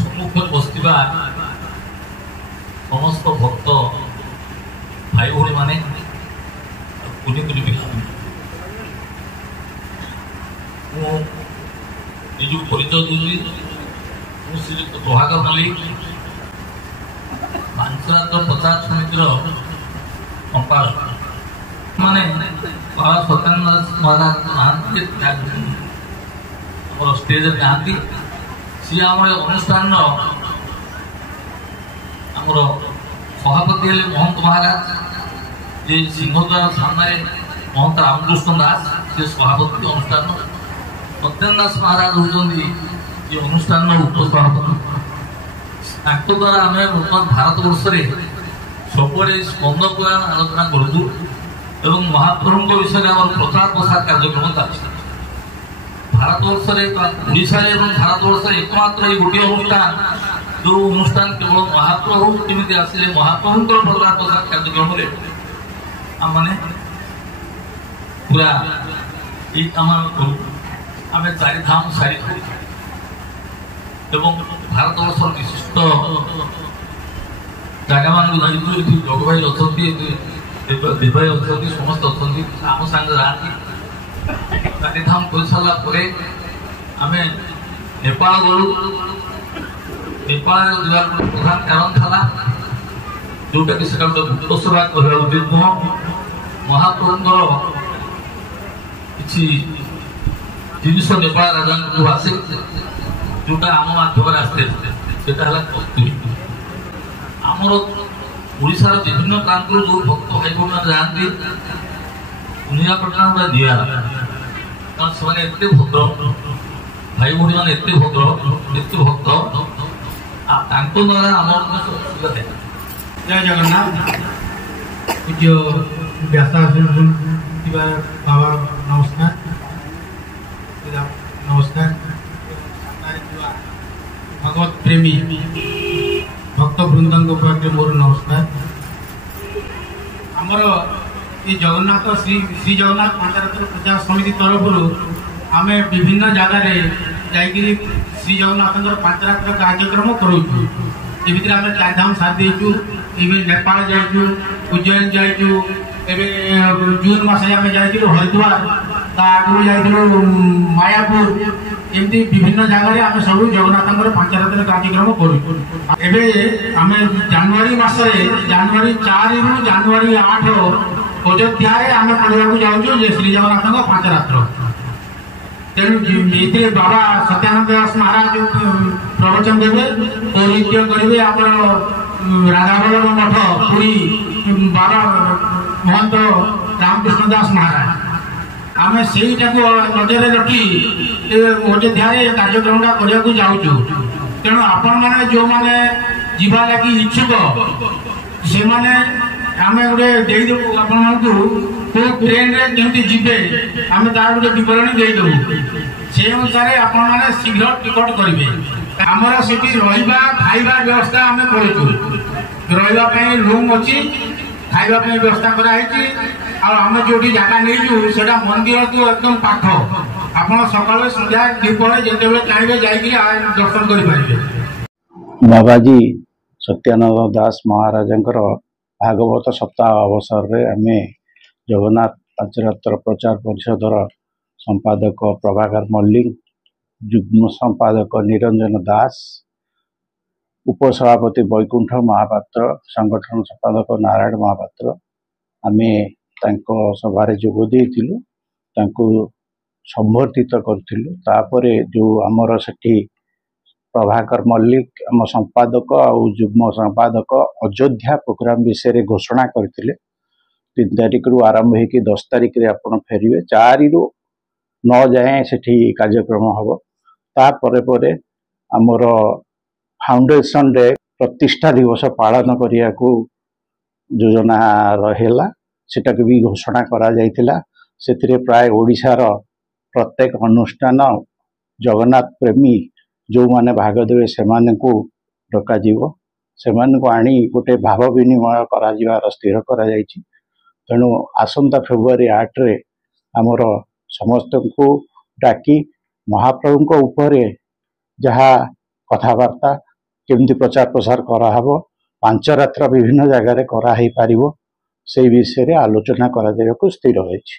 ସମ୍ମୁଖରେ ବସିଥିବା ସମସ୍ତ ଭକ୍ତ ଭାଇ ଭଉଣୀମାନେ କୁନି କୁନି ପିଲା ମୁଁ ନିଜକୁ ପରିଚୟ ଦେଉଛି। ମୁଁ ଶ୍ରୀଯୁକ୍ତ ପ୍ରଭାକର ମଲ୍ଲିକ, ପାଞ୍ଚରାତ୍ର ପ୍ରଚାର ସମିତିର ସମ୍ପାଦକ। ମାନେ ବାବା ସତ୍ୟାନନ୍ଦ ଦାସ ମହାରାଜ ନାହାନ୍ତି, ଆମର ଷ୍ଟେଜରେ ନାହାନ୍ତି। ସିଏ ଆମର ଅନୁଷ୍ଠାନର ଆମର ସଭାପତି ହେଲେ ମହନ୍ତ ମହାରାଜ, ଯେ ସିଂହଦ୍ୱାର ସାମ୍ନାରେ ମହନ୍ତ ରାମକୃଷ୍ଣ ଦାସ, ସେ ସଭାପତି ଅନୁଷ୍ଠାନ। ସତ୍ୟାନନ୍ଦ ଦାସ ମହାରାଜ ହେଉଛନ୍ତି ଏ ଅନୁଷ୍ଠାନର ଉପସଭାପତି। ତାଙ୍କ ଦ୍ୱାରା ଆମେ ବର୍ତ୍ତମାନ ଭାରତବର୍ଷରେ ସବୁଆଡ଼େ ସ୍କନ୍ଦ ପୁରାଣ ଆଲୋଚନା କରୁଛୁ ଏବଂ ମହାପ୍ରଭୁଙ୍କ ବିଷୟରେ ଆମର ପ୍ରଚାର ପ୍ରସାର କାର୍ଯ୍ୟକ୍ରମ ଚାଲିଛି। ଭାରତବର୍ଷରେ ଓଡ଼ିଶାରେ ଏବଂ ଭାରତବର୍ଷରେ ଏକମାତ୍ର ଏଇ ଗୋଟିଏ ଅନୁଷ୍ଠାନ, ଯେଉଁ ଅନୁଷ୍ଠାନ କେବଳ ମହାପ୍ରଭୁ କେମିତି ଆସିଲେ ମହାପ୍ରଭୁଙ୍କର ପ୍ରଚାର ପ୍ରସାର କାର୍ଯ୍ୟକ୍ରମରେ ଆମମାନେ ପୁରା ଏଇ କାମ କରୁ। ଆମେ ଚାରିଧାମ ସାରିଛୁ ଏବଂ ଭାରତବର୍ଷର ବିଶିଷ୍ଟ ଜାଗାମାନଙ୍କୁ ଯାଇଛୁ। ଏଠି ଜଗଭାଇ ଅଛନ୍ତି, ଦେବାଇ ଅଛନ୍ତି, ସମସ୍ତେ ଅଛନ୍ତି, ଆମ ସାଙ୍ଗରେ ଯାଆନ୍ତି। ଚାରିଧାମ କରିସାରିଲା ପରେ ଆମେ ନେପାଳ ଗଲୁ। ନେପାଳରେ ଯିବାର ପ୍ରଧାନ କାରଣ ଥିଲା ଯୋଉଟାକି ସେଟା ଗୋଟେ ଗୁପ୍ତ ସେବା କରିବା ଉଚିତ ନୁହଁ। ମହାପ୍ରଭୁଙ୍କର କିଛି ଜିନିଷ ନେପାଳ ରାଜାଙ୍କୁ ଆସେ, ଯୋଉଟା ଆମ ମାଧ୍ୟମରେ ଆସିଥିଲା, ସେଟା ହେଲା କସ୍ତୁରୀ। ଆମର ଓଡ଼ିଶାର ବିଭିନ୍ନ ପ୍ରାନ୍ତରୁ ଯୋଉ ଭକ୍ତ ଭାଇ ଭଉଣୀମାନେ ଯାଆନ୍ତି, ନିରାପଟ୍ଟା ଗୋଟେ ନିଆରା, କାରଣ ସେମାନେ ଏତେ ଭଦ୍ର, ଭାଇ ଭଉଣୀମାନେ ଏତେ ଭଦ୍ର, ଏତେ ଭକ୍ତ, ତାଙ୍କ ଦ୍ୱାରା ଆମର ଅସୁବିଧା ଥାଏ। ଜୟ ଜଗନ୍ନାଥ। ପୂଜ୍ୟ ବ୍ୟାସାସନ ଥିବା ବାବା ନମସ୍କାର, ନମସ୍କାର। ଭଗବତ ପ୍ରେମୀ ଭକ୍ତ ବୃନ୍ଦଙ୍କ ପାଖରେ ମୋର ନମସ୍କାର। ଆମର এই জগন্নাথ শ্রী জগন্নাথ পঞ্চাୟତ ପ୍ରଚାର ସମିତି ତରଫରୁ ଆମେ ବିଭିନ୍ନ ଜାଗାରେ ଯାଇକିରି ଶ୍ରୀ ଜଗନ୍ନାଥଙ୍କର ପାଞ୍ଚରାତ୍ର କାର୍ଯ୍ୟକ୍ରମ କରୁଛୁ। ଏ ଭିତରେ ଆମେ ଚାରିଧାମ ସାରି ଦେଇଛୁ। ଏବେ ନେପାଳ ଯାଇଛୁ, ଉଜ୍ଜୟନ ଯାଇଛୁ, ଏବେ ଜୁନ୍ ମାସରେ ଆମେ ଯାଇଥିଲୁ ହରିଦ୍ୱାର, ତା ଆଗରୁ ଯାଇଥିଲୁ ମାୟାପୁର। ଏମିତି ବିଭିନ୍ନ ଜାଗାରେ ଆମେ ସବୁ ଜଗନ୍ନାଥଙ୍କର ପାଞ୍ଚରାତ୍ର କାର୍ଯ୍ୟକ୍ରମ କରୁଛୁ। ଏବେ ଆମେ ଜାନୁଆରୀ ମାସରେ ଜାନୁଆରୀ 4ରୁ ଜାନୁଆରୀ 8 ଅଯୋଧ୍ୟାରେ ଆମେ ପଢିବାକୁ ଯାଉଛୁ ଯେ ଶ୍ରୀ ଜଗନ୍ନାଥଙ୍କ ପାଞ୍ଚରାତ୍ର। ତେଣୁ ଏଥିରେ ବାବା ସତ୍ୟାନନ୍ଦ ଦାସ ମହାରାଜ ପ୍ରବଚନ ଦେବେ, ପୌରୋହିତ୍ୟ କରିବେ ଆମର ରାଧାବଲ୍ଲଭ ମଠ ପୁରୀ ବାବା ମହନ୍ତ ରାମକୃଷ୍ଣ ଦାସ ମହାରାଜ। ଆମେ ସେଇଟାକୁ ନଜରରେ ରଖି ଅଯୋଧ୍ୟାରେ କାର୍ଯ୍ୟକ୍ରମଟା କରିବାକୁ ଯାଉଛୁ। ତେଣୁ ଆପଣମାନେ ଯେଉଁମାନେ ଯିବା ଲାଗି ଇଚ୍ଛୁକ, ସେମାନେ ଆମେ ଗୋଟେ ଦେଇଦେବୁ ଆପଣମାନଙ୍କୁ, କୋଉ ଟ୍ରେନରେ କେମିତି ଯିବେ ଆମେ ତାର ଗୋଟେ ବିବରଣୀ ଦେଇଦେବୁ। ସେ ଅନୁସାରେ ଆପଣମାନେ ଶୀଘ୍ର ଟିକଟ କରିବେ। ଆମର ସେଠି ରହିବା ଖାଇବା ବ୍ୟବସ୍ଥା ଆମେ କରୁଛୁ। ରହିବା ପାଇଁ ରୁମ୍ ଅଛି, ଖାଇବା ପାଇଁ ବ୍ୟବସ୍ଥା କରାହେଇଛି। ଆଉ ଆମେ ଯୋଉଠି ଜାଗା ନେଇଛୁ ସେଟା ମନ୍ଦିରକୁ ଏକଦମ ପାଖ। ଆପଣ ସକାଳୁ ସନ୍ଧ୍ୟା ଦ୍ୱିପହରେ ଯେତେବେଳେ ଚାହିଁବେ ଯାଇକି ଦର୍ଶନ କରିପାରିବେ। ବାବାଜୀ ସତ୍ୟାନନ୍ଦ ଦାସ ମହାରାଜଙ୍କର ଭାଗବତ ସପ୍ତାହ ଅବସରରେ ଆମେ ଜଗନ୍ନାଥ ପାଞ୍ଚରାତ୍ର ପ୍ରଚାର ପରିଷଦର ସମ୍ପାଦକ ପ୍ରଭାକର ମଲ୍ଲିକ, ଯୁଗ୍ମ ସମ୍ପାଦକ ନିରଞ୍ଜନ ଦାସ, ଉପସଭାପତି ବୈକୁଣ୍ଠ ମହାପାତ୍ର, ସଂଗଠନ ସମ୍ପାଦକ ନାରାୟଣ ମହାପାତ୍ର, ଆମେ ତାଙ୍କ ସଭାରେ ଯୋଗ ଦେଇଥିଲୁ, ତାଙ୍କୁ ସମ୍ବର୍ଦ୍ଧିତ କରିଥିଲୁ। ତାପରେ ଯେଉଁ ଆମର ସେଠି ପ୍ରଭାକର ମଲ୍ଲିକ ଆମ ସମ୍ପାଦକ ଆଉ ଯୁଗ୍ମ ସମ୍ପାଦକ ଅଯୋଧ୍ୟା ପ୍ରୋଗ୍ରାମ ବିଷୟରେ ଘୋଷଣା କରିଥିଲେ। 3 ତାରିଖରୁ ଆରମ୍ଭ ହେଇକି 10 ତାରିଖରେ ଆପଣ ଫେରିବେ। 4ରୁ 9 ଯାଏଁ ସେଠି କାର୍ଯ୍ୟକ୍ରମ ହବ। ତାପରେ ପରେ ଆମର ଫାଉଣ୍ଡେସନ ଡେ ପ୍ରତିଷ୍ଠା ଦିବସ ପାଳନ କରିବାକୁ ଯୋଜନା ରହିଲା, ସେଟାକୁ ବି ଘୋଷଣା କରାଯାଇଥିଲା। ସେଥିରେ ପ୍ରାୟ ଓଡ଼ିଶାର ପ୍ରତ୍ୟେକ ଅନୁଷ୍ଠାନ ଜଗନ୍ନାଥ ପ୍ରେମୀ ଯେଉଁମାନେ ଭାଗ ଦେବେ ସେମାନଙ୍କୁ ଡକାଯିବ। ସେମାନଙ୍କୁ ଆଣି ଗୋଟେ ଭାବ ବିନିମୟ କରାଯିବାର ସ୍ଥିର କରାଯାଇଛି। ତେଣୁ ଆସନ୍ତା ଫେବୃଆରୀ 8ରେ ଆମର ସମସ୍ତଙ୍କୁ ଡାକି ମହାପ୍ରଭୁଙ୍କ ଉପରେ ଯାହା କଥାବାର୍ତ୍ତା केमती प्रचार प्रसार कराहब पांच रात्र विभिन्न जगार कराई पारिबो सेई विषय रे आलोचना करा जायको स्थिर होइछि।